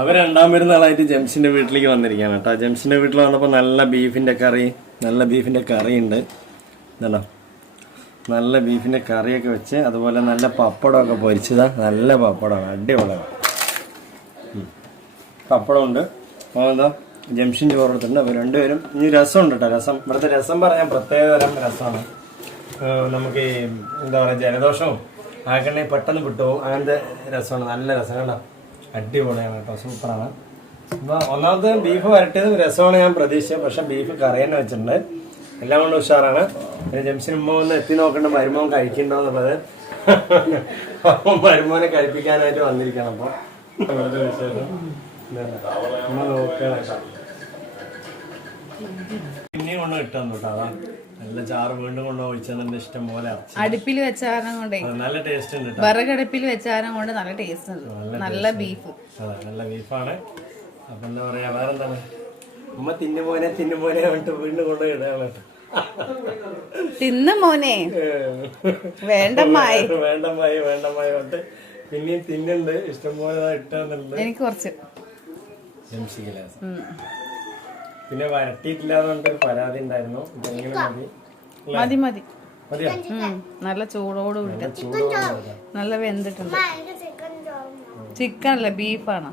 അവർ രണ്ടാം പെരുന്നാളായിട്ട് ജെംസിന്റെ വീട്ടിലേക്ക് വന്നിരിക്കുകയാണ് കേട്ടോ. ജെംസിന്റെ വീട്ടിൽ വന്നപ്പോൾ നല്ല ബീഫിന്റെ കറി ഉണ്ട്. ഇതല്ലോ, നല്ല ബീഫിന്റെ കറിയൊക്കെ വെച്ച് അതുപോലെ നല്ല പപ്പടമൊക്കെ പൊരിച്ചതാ. നല്ല പപ്പടമാണ്, അടിപൊളിയാണ്. പപ്പടം ഉണ്ട്. അപ്പോൾ എന്താ ജംഷൻ ചോറ് എടുത്തിട്ടുണ്ട്. അപ്പോൾ രണ്ടുപേരും ഇനി രസമുണ്ട് കേട്ടോ. രസം, ഇവിടുത്തെ രസം പറഞ്ഞാൽ പ്രത്യേക തരം രസമാണ്. നമുക്ക് ഈ എന്താ പറയുക, ജലദോഷവും ആക്കണേ പെട്ടെന്ന് വിട്ടുപോകും. അങ്ങനത്തെ രസമാണ്, നല്ല രസം കേട്ടോ. അടിപൊളിയാണ് കേട്ടോ, സൂപ്പറാണ്. അപ്പോൾ ഒന്നാമത്തെ ബീഫ് വരട്ടിയത് രസമാണ് ഞാൻ പ്രതീക്ഷിച്ചത്. പക്ഷെ ബീഫ് കറി തന്നെ വെച്ചിട്ടുണ്ട്. എല്ലാം കൊണ്ട് ഉഷാറാണ്. പിന്നെ ജംസിന് ഉമ്മ ഒന്ന് എത്തി നോക്കേണ്ട മരുമോൻ കഴിക്കണ്ടോ എന്നുള്ളത്. മരുമോനെ കഴിപ്പിക്കാനായിട്ട് വന്നിരിക്കണം. അപ്പോൾ ഇവിടുത്തെ വിശേഷം ഉമ്മ നോക്കണം. പിന്നെയും കൊണ്ട് കിട്ടാൻ കേട്ടോ. അതാ നല്ല ചാറ് വീണ്ടും കൊണ്ട് ഒഴിച്ചതിന്റെ ഇഷ്ടം പോലെ അടുപ്പിൽ വെച്ചാരം കൊണ്ടേ നല്ല ടേസ്റ്റ് ഉണ്ട്. വിറകടുപ്പിൽ വെച്ചാരം കൊണ്ട് നല്ല ടേസ്റ്റ് ഉണ്ട്. നല്ല ബീഫ്, നല്ല ബീഫാണ്. അപ്പൊ എന്താ പറയാ, വേറെന്താണ്, ഉമ്മ തിന്നുമോനെ പറഞ്ഞിട്ട് വീണ്ടും കൊണ്ട് ഇടാണ്. തിന്നു മോനെ, വേണ്ടമായി പറഞ്ഞിട്ട് പിന്നെയും തിന്നുണ്ട്. ഇഷ്ടംപോലെ ഇട്ടുന്നുണ്ട്. എനിക്ക് കുറച്ച് പിന്നെ വരട്ടിയിട്ടില്ലാതെ പരാതി ഉണ്ടായിരുന്നു. മതി മതി മതിയോ? നല്ല ചൂടോട് കൂടി, നല്ല വെന്തിട്ടുണ്ട്. ചിക്കൻ അല്ല, ബീഫാണ്.